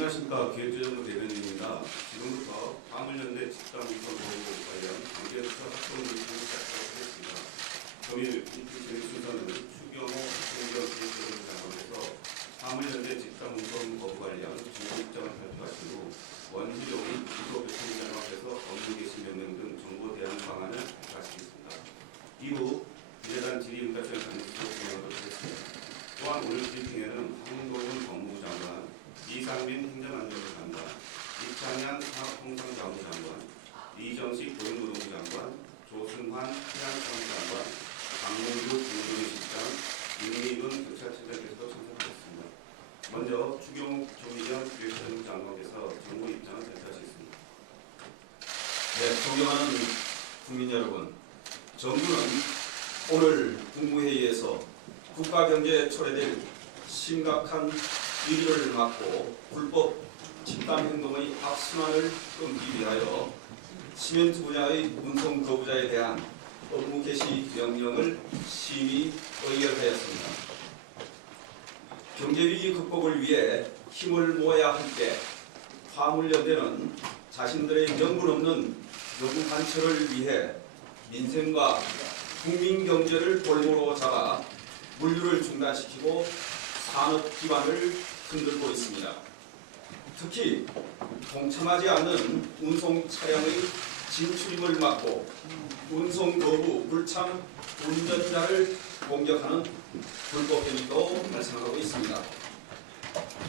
안녕하십니까. 기획재정부 대변인입니다. 지금부터 화물연대 집단운송 보호 관련 관계부처 합동 미팅을 시작하도록 하겠습니다. 금일 미팅 진행 순서는 추경호 행정 기획재정부 장관께서 화물연대 집단운송 보호 관련 중요 입장을 발표하신 후 원희룡 기도교통장관께서 업무 개시 명령 등 정보 대응 방안을 발표하시겠습니다. 이후 비례단 질의응답시간 단식으로 진행하도록 하겠습니다. 또한 오늘 브리핑에는 황동훈 법무부 장관, 이상민 행정안전부 장관, 이창양 산업통상자원부 장관, 이정식 고용노동부 장관, 조승환 해양수산부 장관, 강문규 국무조리실장, 윤미근 경찰청장께서도 참석하셨습니다. 먼저 추경호 조미경 기획재정부 장관께서 정부 입장을 발표하시겠습니다. 네, 존경하는 국민 여러분, 정부는 오늘 국무회의에서 국가경제에 초래될 심각한 위기를 막고 불법 집단 행동의 악순환을 끊기 위하여 시멘트 분야의 운송 거부자에 대한 업무 개시 명령을 심의 의결하였습니다. 경제위기 극복을 위해 힘을 모아야 할 때 화물연대는 자신들의 명분 없는 요구 관철을 위해 민생과 국민 경제를 골고루 잡아 물류를 중단시키고 산업 기반을 흔들고 있습니다. 특히 동참하지 않는 운송 차량의 진출입을 막고 운송 거부 불참 운전자를 공격하는 불법 행위도 발생하고 있습니다.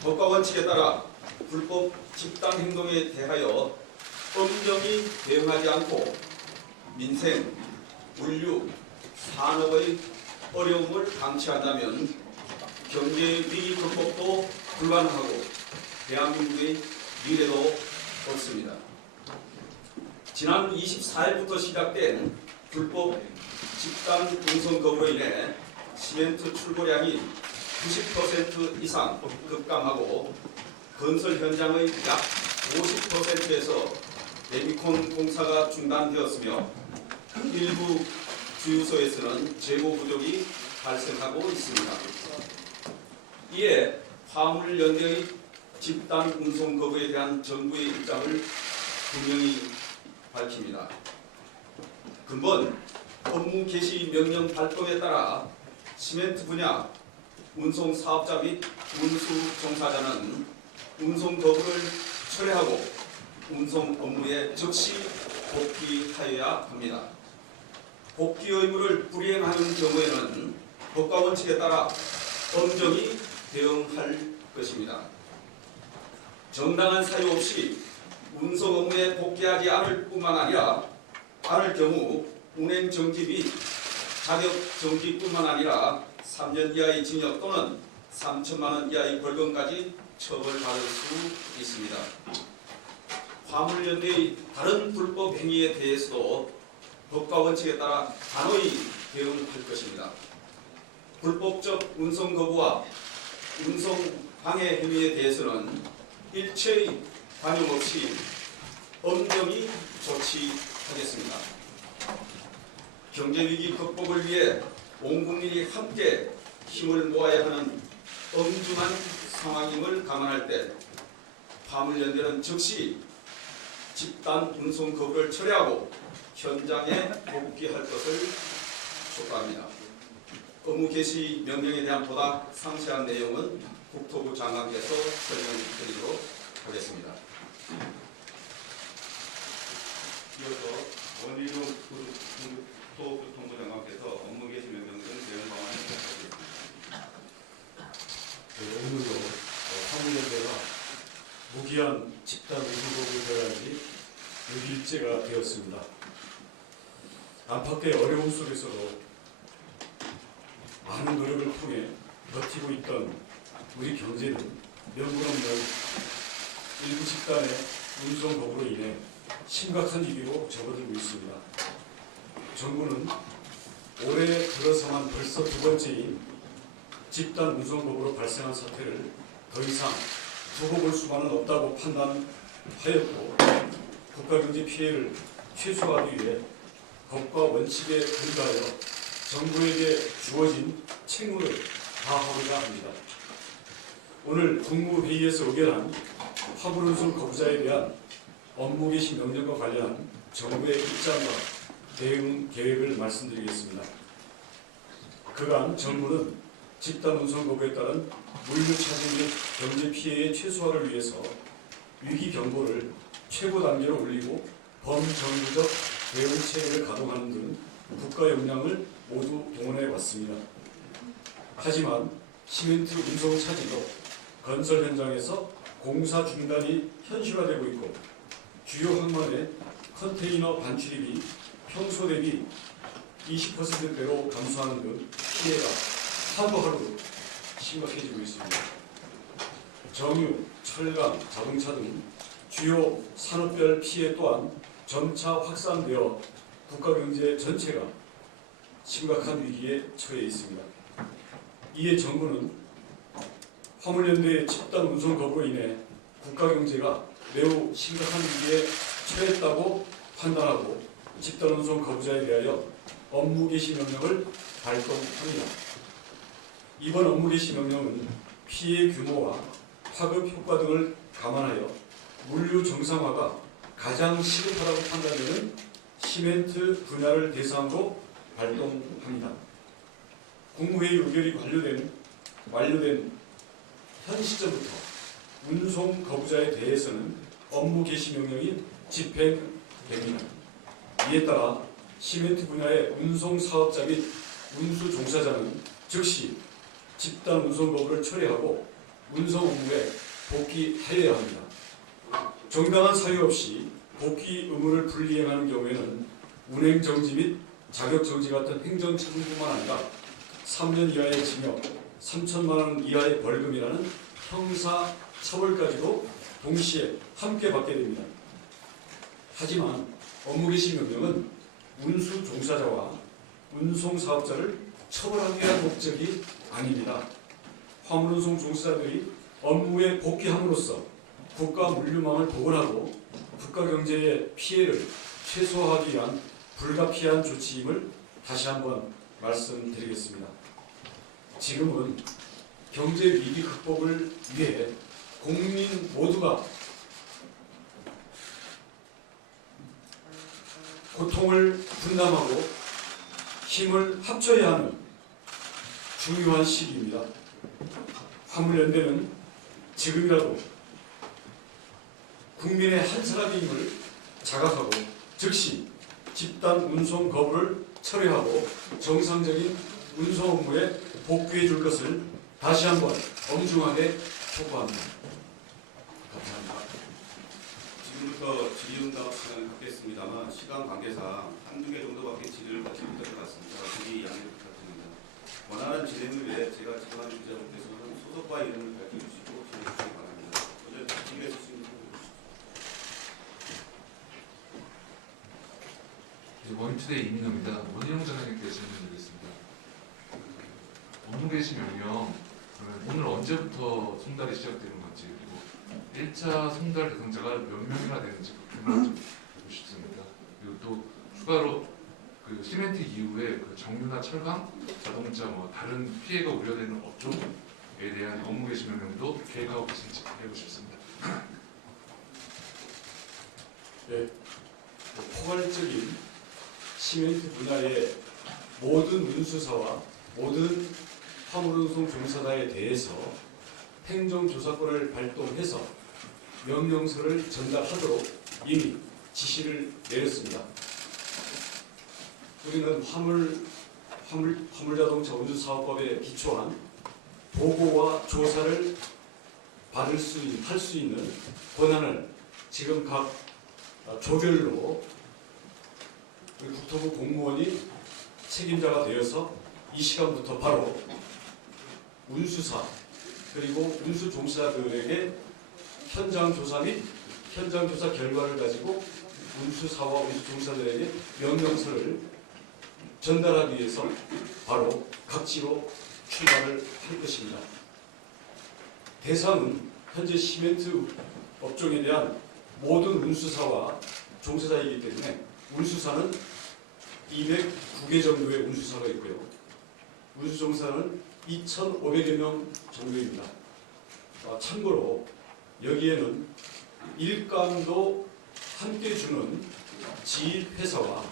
법과 원칙에 따라 불법 집단 행동에 대하여 엄정히 대응하지 않고 민생, 물류, 산업의 어려움을 방치한다면 경제 위기 극복도 불가능하고 대한민국의 미래도 없습니다. 지난 24일부터 시작된 불법 집단 운송 거부로 인해 시멘트 출고량이 90% 이상 급감하고 건설 현장의 약 50%에서 레미콘 공사가 중단되었으며 일부 주유소에서는 재고 부족이 발생하고 있습니다. 이에 화물연대의 집단 운송 거부에 대한 정부의 입장을 분명히 밝힙니다. 근본 업무 개시 명령 발동에 따라 시멘트 분야 운송 사업자 및 운수 종사자는 운송 거부를 철회하고 운송 업무에 즉시 복귀하여야 합니다. 복귀 의무를 불이행하는 경우에는 법과 원칙에 따라 엄정히 대응할 것입니다. 정당한 사유 없이 운송 업무에 복귀하지 않을 뿐만 아니라 않을 경우 운행 정지 및 자격 정지뿐만 아니라 3년 이하의 징역 또는 3천만 원 이하의 벌금까지 처벌받을 수 있습니다. 화물연대의 다른 불법 행위에 대해서도 법과 원칙에 따라 단호히 대응할 것입니다. 불법적 운송 거부와 운송 방해 행위에 대해서는 일체의 관용 없이 엄정히 조치하겠습니다. 경제위기 극복을 위해 온 국민이 함께 힘을 모아야 하는 엄중한 상황임을 감안할 때 화물연대는 즉시 집단 운송 거부를 철회하고 현장에 복귀할 것을 촉구합니다. 업무 개시 명령에 대한 보다 상세한 내용은 국토부 장관께서 설명드리도록 하겠습니다. 이어서 원희룡 국토교통부 장관께서 업무 개시 명령 등 대응 방안을 발표하겠습니다. 오늘도 화물연대가 무기한 집단 운송거부를 벌한 지 6일째가 되었습니다. 안팎의 어려움 속에서도 많은 노력을 통해 버티고 있던 우리 경제는 명분 없는 일부 집단의 운송 거부로 인해 심각한 위기로 접어들고 있습니다. 정부는 올해 들어서만 벌써 두 번째인 집단 운송 거부로 발생한 사태를 더 이상 두고 볼 수만은 없다고 판단하였고 국가경제 피해를 최소화하기 위해 법과 원칙에 근거하여 정부에게 주어진 책무를 다하고자 합니다. 오늘 국무회의에서 의결한 화물운송 거부자에 대한 업무 개시 명령과 관련한 정부의 입장과 대응 계획을 말씀드리겠습니다. 그간 정부는 집단 운송 거부에 따른 물류 차질 및 경제 피해의 최소화를 위해서 위기 경보를 최고 단계로 올리고 범정부적 대응 체계를 가동하는 등 국가 역량을 모두 동원해 왔습니다. 하지만 시멘트 운송 차질로 건설 현장에서 공사 중단이 현실화되고 있고 주요 항만의 컨테이너 반출입이 평소 대비 20%대로 감소하는 등 피해가 하루하루 심각해지고 있습니다. 정유, 철강, 자동차 등 주요 산업별 피해 또한 점차 확산되어 국가 경제 전체가 심각한 위기에 처해 있습니다. 이에 정부는 화물연대의 집단 운송 거부로 인해 국가 경제가 매우 심각한 위기에 처했다고 판단하고 집단 운송 거부자에 대하여 업무 개시 명령을 발동합니다. 이번 업무 개시 명령은 피해 규모와 파급 효과 등을 감안하여 물류 정상화가 가장 시급하다고 판단되는 시멘트 분야를 대상으로 발동합니다. 국무회의 의결이 완료된 현 시점부터 운송 거부자에 대해서는 업무 개시 명령이 집행됩니다. 이에 따라 시멘트 분야의 운송 사업자 및 운수 종사자는 즉시 집단 운송 거부를 철회하고 운송 업무에 복귀하여야 합니다. 정당한 사유 없이 복귀 의무를 불이행하는 경우에는 운행 정지 및 자격 정지 같은 행정 처분뿐만 아니라 3년 이하의 징역, 3천만 원 이하의 벌금이라는 형사 처벌까지도 동시에 함께 받게 됩니다. 하지만 업무 개시 명령은 운수 종사자와 운송 사업자를 처벌하기 위한 목적이 아닙니다. 화물운송 종사자들이 업무에 복귀함으로써 국가 물류망을 복원하고 국가 경제의 피해를 최소화하기 위한 불가피한 조치임을 다시 한번 말씀드리겠습니다. 지금은 경제 위기 극복을 위해 국민 모두가 고통을 분담하고 힘을 합쳐야 하는 중요한 시기입니다. 화물연대는 지금이라도 국민의 한 사람임을 자각하고 즉시 집단 운송 거부를 철회하고 정상적인 운송 업무에 복귀해 줄 것을 다시 한번 엄중하게 촉구합니다. 감사합니다. 지금부터 질의응답 시간을 갖겠습니다만 시간 관계상 한두 개 정도밖에 질의를 받지 못할 것 같습니다. 질의 양해 부탁드립니다. 원하는 진행을 위해 제가 지정하는 기자분께서는 소속과 이름을 밝혀주시고 질의해 주시기 바랍니다. 먼저 질의해 주시면 원투데이 이민호입니다. 원희룡 장관님께 질문 드리겠습니다. 업무 개시 명령, 그러면 오늘 언제부터 송달이 시작되는 건지, 그리고 1차 송달 대상자가 몇 명이나 되는지 그것만 좀 듣고 싶습니다. 그리고 또 추가로 그 시멘트 이후에 그 정유나 철강, 자동차 뭐 다른 피해가 우려되는 업종에 대한 업무 개시 명령도 계획하고 계신지 알고 싶습니다. 네, 포괄적인 시멘트 분야의 모든 운수사와 모든 화물운송 종사자에 대해서 행정조사권을 발동해서 명령서를 전달하도록 이미 지시를 내렸습니다. 우리는 화물자동차 운수사업법에 기초한 보고와 조사를 할 수 있는 권한을 지금 각 조별로 국토부 공무원이 책임자가 되어서 이 시간부터 바로 운수사 그리고 운수 종사자들에게 현장 조사 및 현장 조사 결과를 가지고 운수사와 운수 종사자들에게 명령서를 전달하기 위해서 바로 각지로 출발을 할 것입니다. 대상은 현재 시멘트 업종에 대한 모든 운수사와 종사자이기 때문에 운수사는 209개 정도의 운수사가 있고요. 운수종사는 2,500여 명 정도입니다. 참고로 여기에는 일감도 함께 주는 지입회사와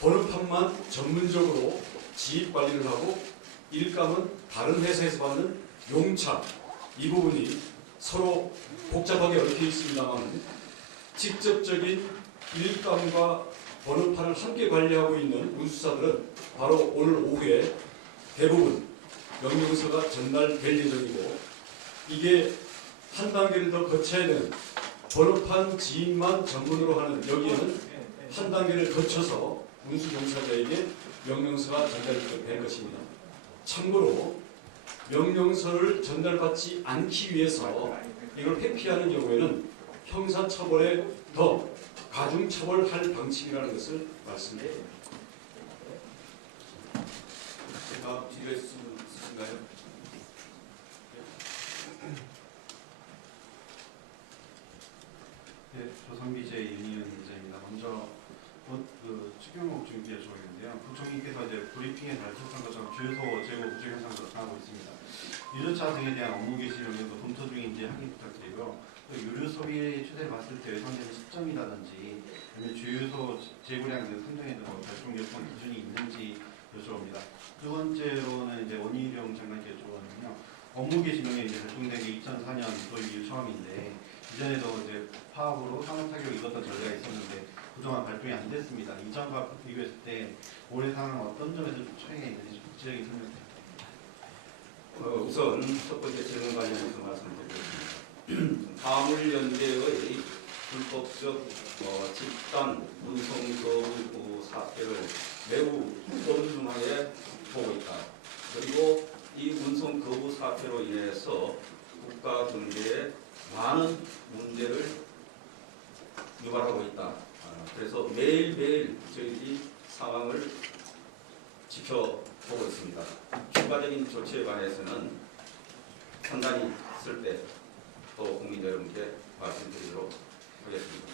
번호판만 전문적으로 지입관리를 하고 일감은 다른 회사에서 받는 용차, 이 부분이 서로 복잡하게 얽혀 있습니다만 직접적인 일감과 번호판을 함께 관리하고 있는 운수사들은 바로 오늘 오후에 대부분 명령서가 전달될 예정이고, 이게 한 단계를 더 거쳐야 되는 번호판 지인만 전문으로 하는 여기에는 한 단계를 거쳐서 운수종사자에게 명령서가 전달될 것입니다. 참고로 명령서를 전달받지 않기 위해서 이걸 회피하는 경우에는 형사처벌에 더 가중처벌할 방침이라는 것을 말씀드립니다. 제가 질의할 수 있으신가요? 네, 조선비제 윤희윤 기자입니다. 먼저 추경호 중기에 조인데요. 부총리께서 이제 브리핑에 밝혔던 것처럼 주유소 재고 부족 현상을 나타나고 있습니다. 유조차 등에 대한 업무 개시 명령도 검토 중인지 확인 부탁드리고요. 또 유류 소비 추세를 봤을 때 예상되는 시점이라든지 아니면 주유소 재고량 등 선정에 대한 발송 요청 기준이 있는지 여쭤봅니다. 두 번째로는 이제 원희룡 장관께 여쭤보는데요. 업무 개시 명령이 이제 발송된 게 2004년 도입 이후 처음인데 이전에도 이제 파업으로 산업 타격이 입었던 전례가 있었는데 그동안 발동이 안 됐습니다. 이전과 비교했을 때 올해 상황은 어떤 점에서 좀 차이가 있는지 좀 구체적인 설명 부탁드립니다. 우선 첫 번째 질문 관련해서 말씀드리겠습니다. 화물연대의 불법적 집단 운송 거부 사태를 매우 엄중하게 보고 있다. 그리고 이 운송 거부 사태로 인해서 국가 경제에 많은 문제를 유발하고 있다. 그래서 매일매일 저희들이 상황을 지켜보고 있습니다. 추가적인 조치에 관해서는 판단이 있을 때 또 국민 여러분께 말씀드리도록 하겠습니다.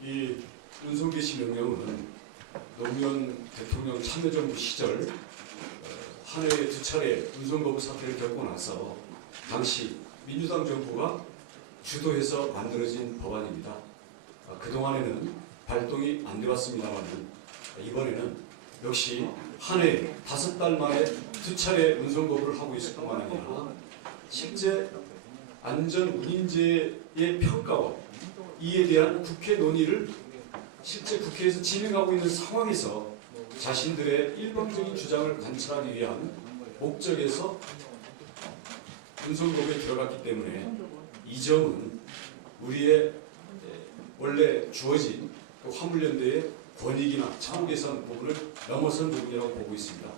이 운송개시 명령은 노무현 대통령 참여정부 시절 한 해에 2차례 운송거부 사태를 겪고 나서 당시 민주당 정부가 주도해서 만들어진 법안입니다. 그동안에는 발동이 안 되었습니다만 이번에는 역시 한 해 5달 만에 2차례 운송거부를 하고 있을 뿐만 아니라 실제 안전 운임제의 평가와 이에 대한 국회 논의를 실제 국회에서 진행하고 있는 상황에서 자신들의 일방적인 주장을 관철하기 위한 목적에서 운송거부에 들어갔기 때문에 이 점은 우리의 원래 주어진 화물연대의 권익이나 차후 개선 부분을 넘어선 부분이라고 보고 있습니다.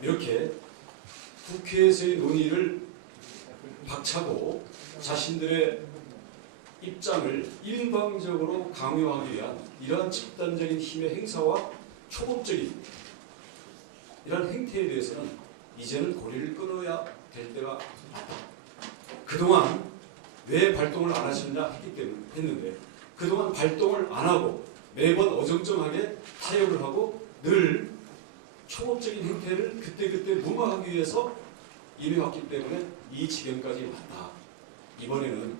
이렇게 국회에서의 논의를 박차고 자신들의 입장을 일방적으로 강요하기 위한 이러한 집단적인 힘의 행사와 초법적인 이러한 행태에 대해서는 이제는 고리를 끊어야 될 때가 맞다. 그동안 왜 발동을 안 하셨냐 했는데 그동안 발동을 안 하고 매번 어정쩡하게 타협을 하고 늘 초법적인 행태를 그때그때 무마하기 위해서 임해왔기 때문에 이 지경까지 왔다. 이번에는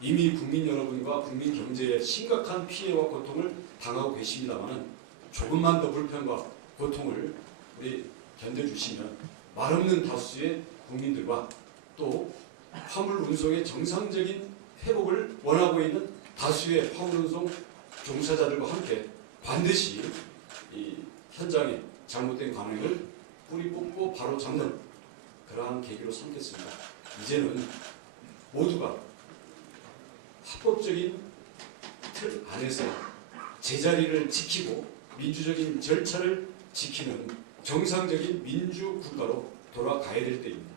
이미 국민 여러분과 국민 경제에 심각한 피해와 고통을 당하고 계십니다만 조금만 더 불편과 고통을 우리 견뎌주시면 말없는 다수의 국민들과 또 화물 운송의 정상적인 회복을 원하고 있는 다수의 화물 운송 종사자들과 함께 반드시 이 현장의 잘못된 관행을 뿌리 뽑고 바로 잡는 그러한 계기로 삼겠습니다. 이제는 모두가 합법적인 틀 안에서 제자리를 지키고 민주적인 절차를 지키는 정상적인 민주 국가로 돌아가야 될 때입니다.